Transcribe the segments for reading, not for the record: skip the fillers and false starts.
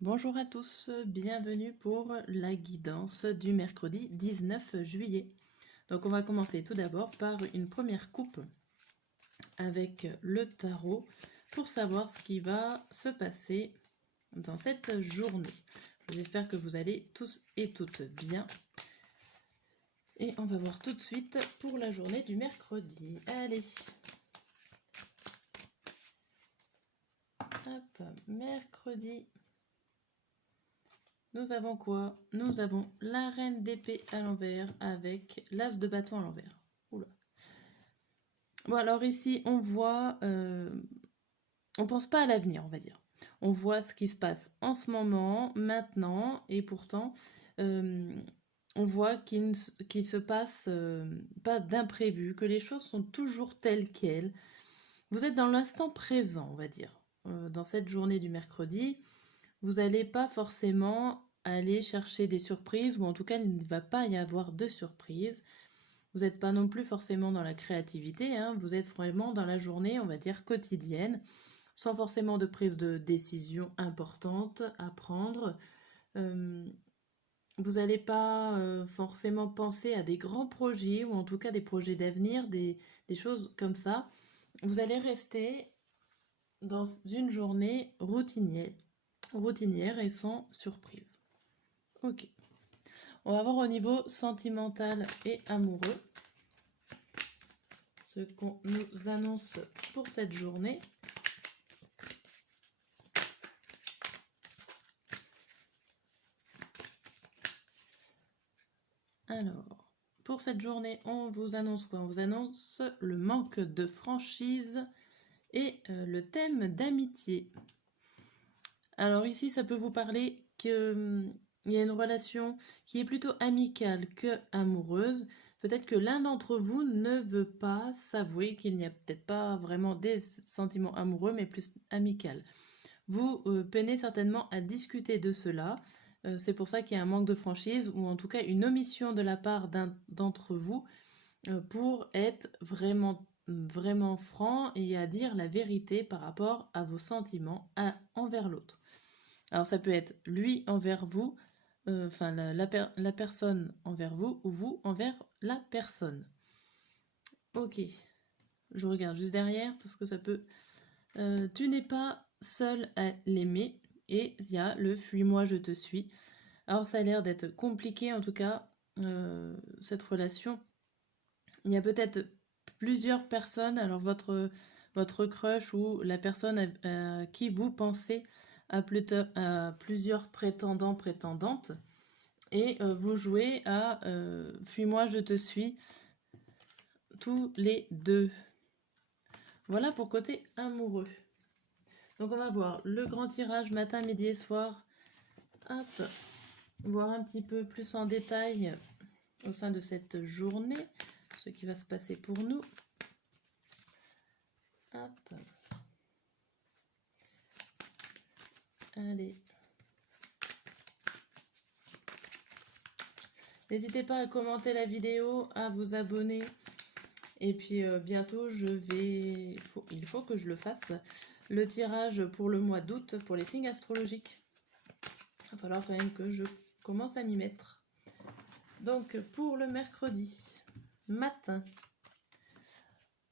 Bonjour à tous, bienvenue pour la guidance du mercredi 19 juillet. Donc on va commencer tout d'abord par une première coupe avec le tarot pour savoir ce qui va se passer dans cette journée. J'espère que vous allez tous et toutes bien. Et on va voir tout de suite pour la journée du mercredi. Allez. Hop, mercredi. Nous avons quoi? Nous avons la reine d'épée à l'envers avec l'as de bâton à l'envers. Oula. Bon, alors ici, on voit... on pense pas à l'avenir, on va dire. On voit ce qui se passe en ce moment, maintenant, et pourtant, on voit qu'il se passe pas d'imprévu, que les choses sont toujours telles quelles. Vous êtes dans l'instant présent, on va dire. Dans cette journée du mercredi, vous n'allez pas forcément aller chercher des surprises, ou en tout cas, il ne va pas y avoir de surprises. Vous n'êtes pas non plus forcément dans la créativité, hein, vous êtes vraiment dans la journée, on va dire, quotidienne, sans forcément de prise de décision importante à prendre. Vous n'allez pas forcément penser à des grands projets, ou en tout cas des projets d'avenir, des choses comme ça. Vous allez rester dans une journée routinière et sans surprise. Ok. On va voir au niveau sentimental et amoureux ce qu'on nous annonce pour cette journée. Alors, pour cette journée, on vous annonce quoi? On vous annonce le manque de franchise et le thème d'amitié. Alors ici, ça peut vous parler qu'il y a une relation qui est plutôt amicale que amoureuse. Peut-être que l'un d'entre vous ne veut pas s'avouer qu'il n'y a peut-être pas vraiment des sentiments amoureux, mais plus amical. Vous peinez certainement à discuter de cela. C'est pour ça qu'il y a un manque de franchise, ou en tout cas une omission de la part d'un d'entre vous pour être vraiment franc et à dire la vérité par rapport à vos sentiments envers l'autre. Alors ça peut être lui envers vous, enfin la personne envers vous, ou vous envers la personne. Ok, je regarde juste derrière parce que ça peut... tu n'es pas seul à l'aimer, et il y a le fuis-moi, je te suis. Alors ça a l'air d'être compliqué en tout cas, cette relation. Il y a peut-être plusieurs personnes, alors votre crush ou la personne à qui vous pensez à plusieurs prétendants, prétendantes, et vous jouez à fuis-moi, je te suis, tous les deux. Voilà pour côté amoureux. Donc on va voir le grand tirage matin, midi et soir. Hop, voir un petit peu plus en détail au sein de cette journée, ce qui va se passer pour nous. Hop. Allez. N'hésitez pas à commenter la vidéo, à vous abonner. Et puis bientôt, il faut que je le fasse, le tirage pour le mois d'août pour les signes astrologiques. Il va falloir quand même que je commence à m'y mettre. Donc pour le mercredi matin,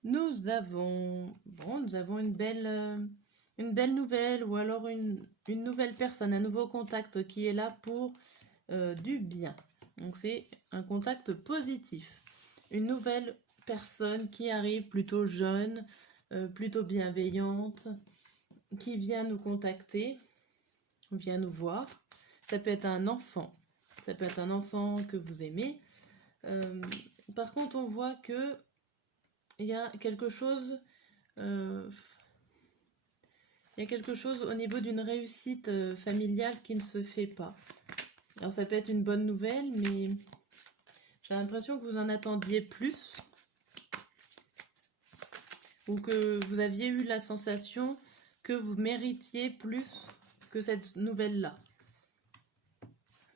nous avons une belle nouvelle, ou alors une nouvelle personne, un nouveau contact qui est là pour du bien. Donc c'est un contact positif. Une nouvelle personne qui arrive plutôt jeune, plutôt bienveillante, qui vient nous contacter, vient nous voir. Ça peut être un enfant. Ça peut être un enfant que vous aimez. Par contre, on voit que il y a quelque chose... il y a quelque chose au niveau d'une réussite familiale qui ne se fait pas. Alors ça peut être une bonne nouvelle, mais j'ai l'impression que vous en attendiez plus, ou que vous aviez eu la sensation que vous méritiez plus que cette nouvelle-là.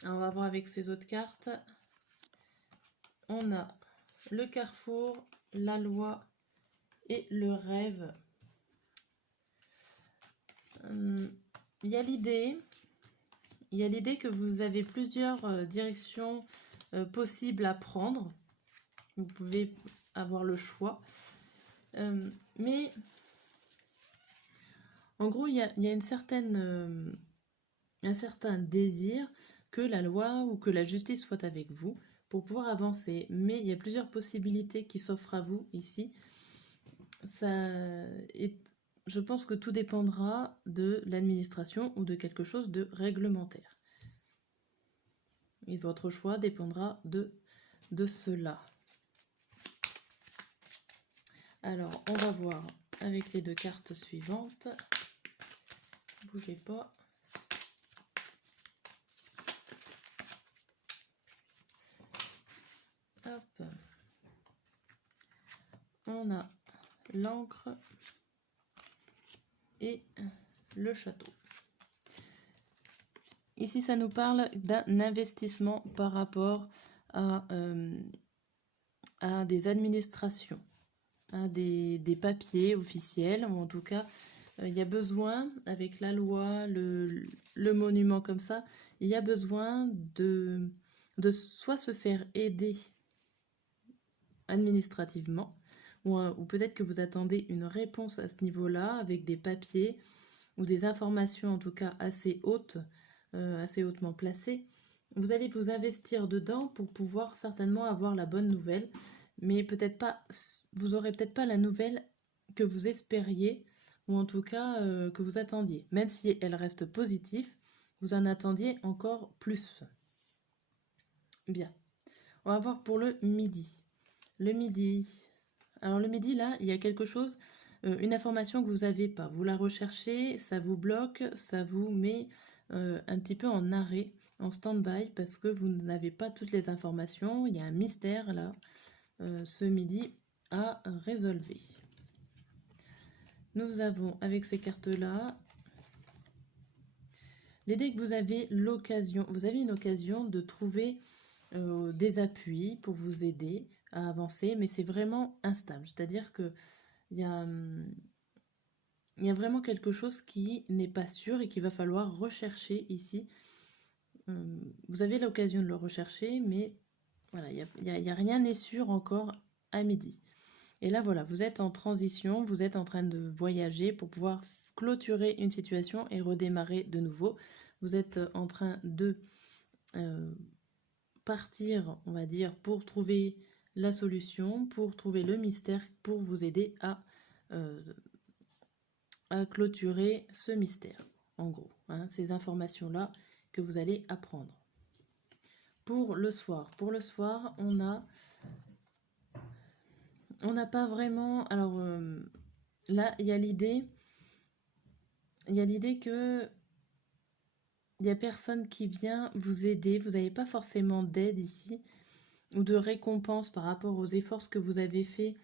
On va voir avec ces autres cartes. On a le carrefour, la loi et le rêve. Il y a l'idée il y a l'idée que vous avez plusieurs directions possibles à prendre. Vous pouvez avoir le choix. Mais en gros, il y a une certaine, un certain désir que la loi ou que la justice soit avec vous pour pouvoir avancer. Mais il y a plusieurs possibilités qui s'offrent à vous ici. Je pense que tout dépendra de l'administration ou de quelque chose de réglementaire. Et votre choix dépendra de cela. Alors, on va voir avec les deux cartes suivantes. Bougez pas. Hop. On a l'encre et le château. Ici, ça nous parle d'un investissement par rapport à des administrations, à des papiers officiels, ou en tout cas, il y a besoin, avec la loi, le monument comme ça, il y a besoin de soit se faire aider administrativement, ou peut-être que vous attendez une réponse à ce niveau-là, avec des papiers, ou des informations en tout cas assez hautes, assez hautement placées. Vous allez vous investir dedans pour pouvoir certainement avoir la bonne nouvelle, mais peut-être pas, vous aurez peut-être pas la nouvelle que vous espériez, ou en tout cas que vous attendiez. Même si elle reste positive, vous en attendiez encore plus. Bien. On va voir pour le midi. Le midi. Alors le midi, là, il y a quelque chose, une information que vous n'avez pas. Vous la recherchez, ça vous bloque, ça vous met un petit peu en arrêt, en stand-by, parce que vous n'avez pas toutes les informations. Il y a un mystère, là, ce midi, à résolver. Nous avons, avec ces cartes-là, l'idée que vous avez l'occasion, vous avez une occasion de trouver des appuis pour vous aider à avancer, mais c'est vraiment instable. C'est-à-dire que il y a vraiment quelque chose qui n'est pas sûr et qu'il va falloir rechercher ici. Vous avez l'occasion de le rechercher, mais voilà, il y a rien n'est sûr encore à midi. Et là, voilà, vous êtes en transition, vous êtes en train de voyager pour pouvoir clôturer une situation et redémarrer de nouveau. Vous êtes en train de partir, on va dire, pour trouver la solution, pour trouver le mystère, pour vous aider à clôturer ce mystère, en gros, hein, ces informations-là que vous allez apprendre. Pour le soir, on n'a pas vraiment... Alors là, il y a l'idée que il n'y a personne qui vient vous aider, vous n'avez pas forcément d'aide ici, ou de récompense par rapport aux efforts que vous avez fait.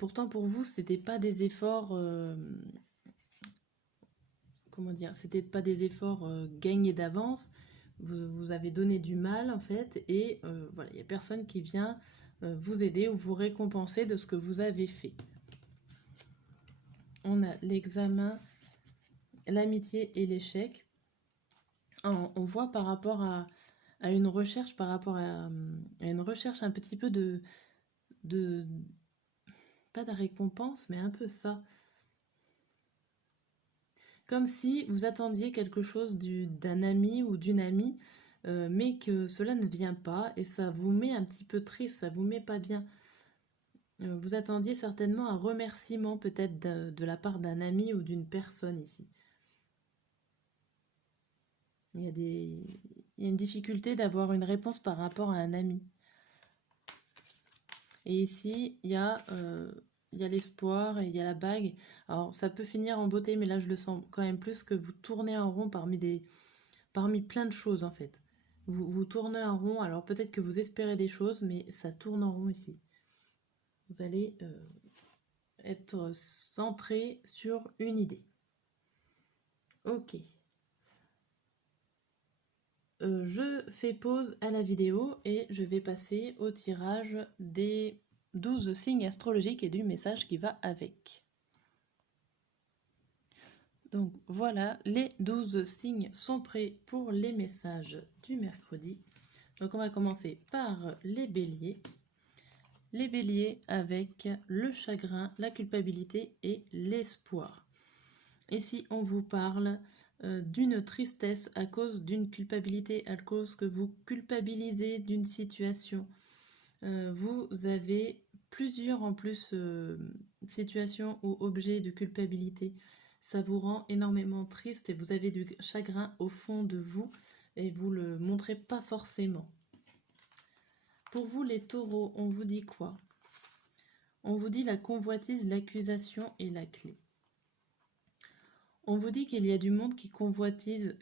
Pourtant, pour vous, c'était pas des efforts... comment dire, c'était pas des efforts gagnés d'avance, vous avez donné du mal en fait, et voilà, il n'y a personne qui vient vous aider ou vous récompenser de ce que vous avez fait. On a l'examen, l'amitié et l'échec. On voit par rapport à une recherche, par rapport à une recherche un petit peu de pas de récompense, mais un peu ça. Comme si vous attendiez quelque chose d'un ami ou d'une amie, mais que cela ne vient pas et ça vous met un petit peu triste, ça vous met pas bien. Vous attendiez certainement un remerciement peut-être de la part d'un ami ou d'une personne ici. Il y a une difficulté d'avoir une réponse par rapport à un ami. Et ici, il y a l'espoir et il y a la bague. Alors, ça peut finir en beauté, mais là, je le sens quand même plus que vous tournez en rond parmi plein de choses, en fait. Vous tournez en rond, alors peut-être que vous espérez des choses, mais ça tourne en rond ici. Vous allez être centré sur une idée. Ok. Je fais pause à la vidéo et je vais passer au tirage des 12 signes astrologiques et du message qui va avec. Donc voilà, les 12 signes sont prêts pour les messages du mercredi. Donc on va commencer par les béliers. Les béliers avec le chagrin, la culpabilité et l'espoir. Et si on vous parle d'une tristesse à cause d'une culpabilité, à cause que vous culpabilisez d'une situation, vous avez plusieurs en plus situations ou objets de culpabilité. Ça vous rend énormément triste et vous avez du chagrin au fond de vous et vous le montrez pas forcément. Pour vous les taureaux, on vous dit quoi? On vous dit la convoitise, l'accusation et la clé. On vous dit qu'il y a du monde qui convoitise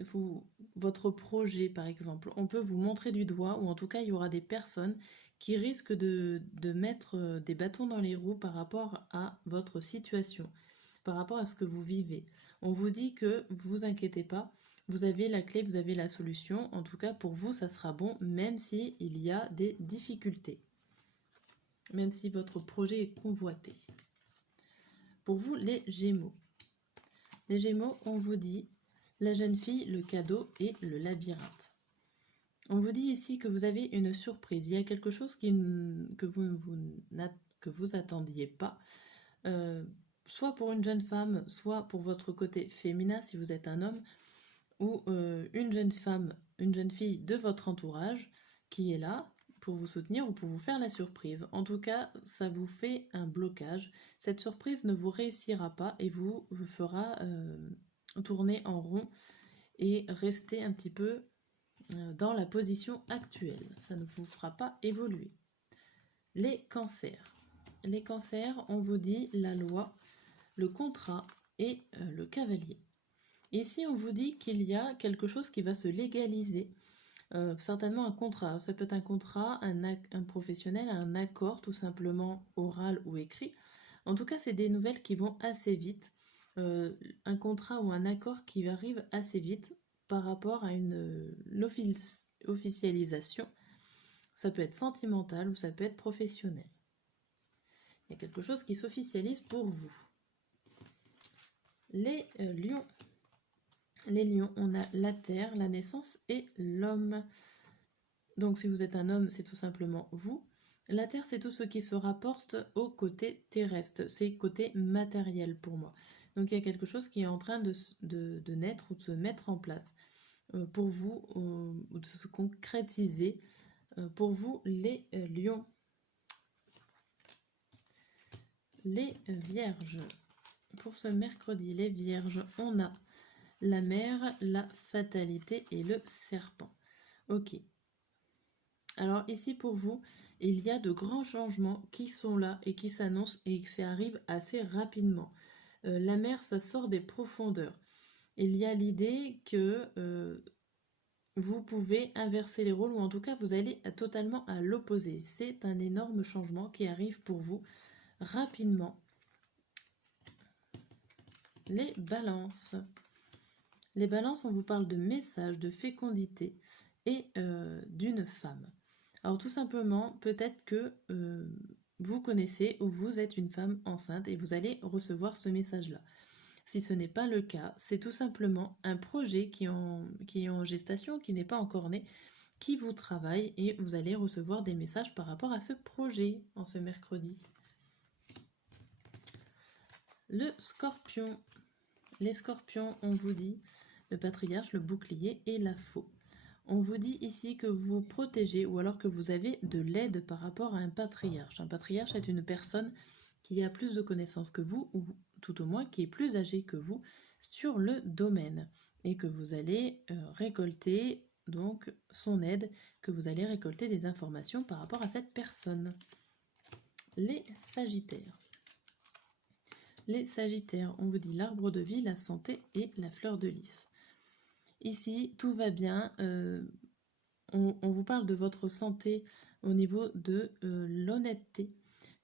votre projet, par exemple. On peut vous montrer du doigt, ou en tout cas, il y aura des personnes qui risquent de mettre des bâtons dans les roues par rapport à votre situation, par rapport à ce que vous vivez. On vous dit que vous inquiétez pas, vous avez la clé, vous avez la solution. En tout cas, pour vous, ça sera bon, même s'il y a des difficultés, même si votre projet est convoité. Pour vous, les Gémeaux. Les Gémeaux, on vous dit la jeune fille, le cadeau et le labyrinthe. On vous dit ici que vous avez une surprise. Il y a quelque chose que vous attendiez pas, soit pour une jeune femme, soit pour votre côté féminin si vous êtes un homme, ou une jeune femme, une jeune fille de votre entourage qui est là pour vous soutenir ou pour vous faire la surprise. En tout cas, ça vous fait un blocage. Cette surprise ne vous réussira pas et vous fera tourner en rond et rester un petit peu dans la position actuelle. Ça ne vous fera pas évoluer. Les cancers. Les cancers, on vous dit la loi, le contrat et le cavalier. Ici, on vous dit qu'il y a quelque chose qui va se légaliser. Certainement un contrat. Ça peut être un contrat, un professionnel, un accord tout simplement oral ou écrit. En tout cas, c'est des nouvelles qui vont assez vite. Un contrat ou un accord qui arrive assez vite par rapport à une officialisation. Ça peut être sentimental ou ça peut être professionnel. Il y a quelque chose qui s'officialise pour vous. Les lions. Les lions, on a la terre, la naissance et l'homme. Donc si vous êtes un homme, c'est tout simplement vous. La terre, c'est tout ce qui se rapporte au côté terrestre, c'est côté matériel pour moi. Donc il y a quelque chose qui est en train de naître ou de se mettre en place pour vous, ou de se concrétiser pour vous, les lions. Les vierges. Pour ce mercredi, les vierges, on a la mer, la fatalité et le serpent. Ok. Alors ici pour vous, il y a de grands changements qui sont là et qui s'annoncent et qui arrivent assez rapidement. La mer, ça sort des profondeurs. Il y a l'idée que vous pouvez inverser les rôles ou en tout cas vous allez totalement à l'opposé. C'est un énorme changement qui arrive pour vous rapidement. Les balances. Les balances, on vous parle de messages, de fécondité et d'une femme. Alors tout simplement, peut-être que vous connaissez ou vous êtes une femme enceinte et vous allez recevoir ce message-là. Si ce n'est pas le cas, c'est tout simplement un projet qui est en gestation, qui n'est pas encore né, qui vous travaille et vous allez recevoir des messages par rapport à ce projet en ce mercredi. Le scorpion. Les scorpions, on vous dit le patriarche, le bouclier et la faux. On vous dit ici que vous vous protégez ou alors que vous avez de l'aide par rapport à un patriarche. Un patriarche est une personne qui a plus de connaissances que vous ou tout au moins qui est plus âgée que vous sur le domaine et que vous allez récolter donc son aide, que vous allez récolter des informations par rapport à cette personne. Les sagittaires. Les sagittaires, on vous dit l'arbre de vie, la santé et la fleur de lys. Ici, tout va bien. On vous parle de votre santé au niveau de l'honnêteté,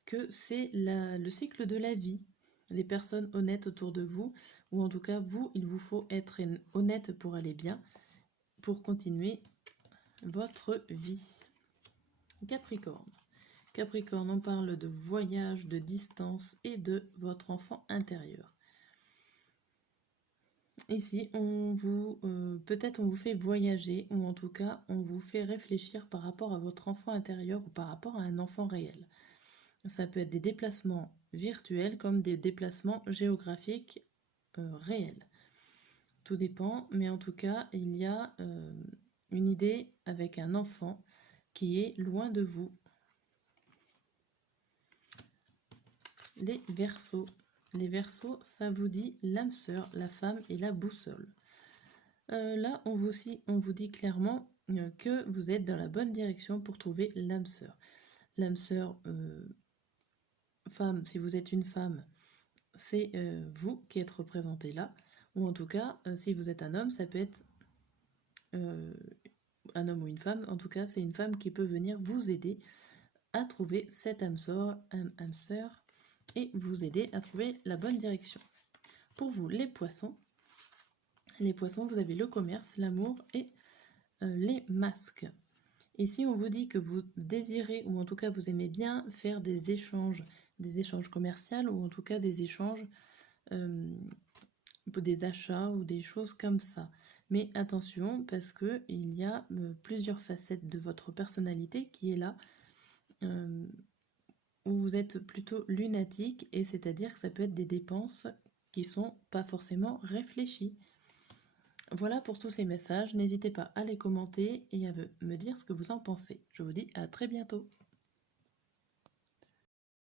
que c'est le cycle de la vie. Les personnes honnêtes autour de vous, ou en tout cas vous, il vous faut être honnête pour aller bien, pour continuer votre vie. Capricorne. Capricorne, on parle de voyage, de distance et de votre enfant intérieur. Ici, peut-être on vous fait voyager, ou en tout cas, on vous fait réfléchir par rapport à votre enfant intérieur ou par rapport à un enfant réel. Ça peut être des déplacements virtuels comme des déplacements géographiques réels. Tout dépend, mais en tout cas, il y a une idée avec un enfant qui est loin de vous. Les Verseaux. Les Verseaux, ça vous dit l'âme sœur, la femme et la boussole. Là, on vous dit clairement que vous êtes dans la bonne direction pour trouver l'âme sœur. L'âme sœur, femme, si vous êtes une femme, c'est vous qui êtes représenté là. Ou en tout cas, si vous êtes un homme, ça peut être un homme ou une femme. En tout cas, c'est une femme qui peut venir vous aider à trouver cette âme sœur et vous aider à trouver la bonne direction. Pour vous, les poissons, vous avez le commerce, l'amour et les masques. Ici, on vous dit que vous désirez, ou en tout cas vous aimez bien faire des échanges commerciaux, ou en tout cas des échanges, des achats ou des choses comme ça. Mais attention, parce qu'il y a plusieurs facettes de votre personnalité qui est là, où vous êtes plutôt lunatique, et c'est-à-dire que ça peut être des dépenses qui sont pas forcément réfléchies. Voilà pour tous ces messages, n'hésitez pas à les commenter et à me dire ce que vous en pensez. Je vous dis à très bientôt.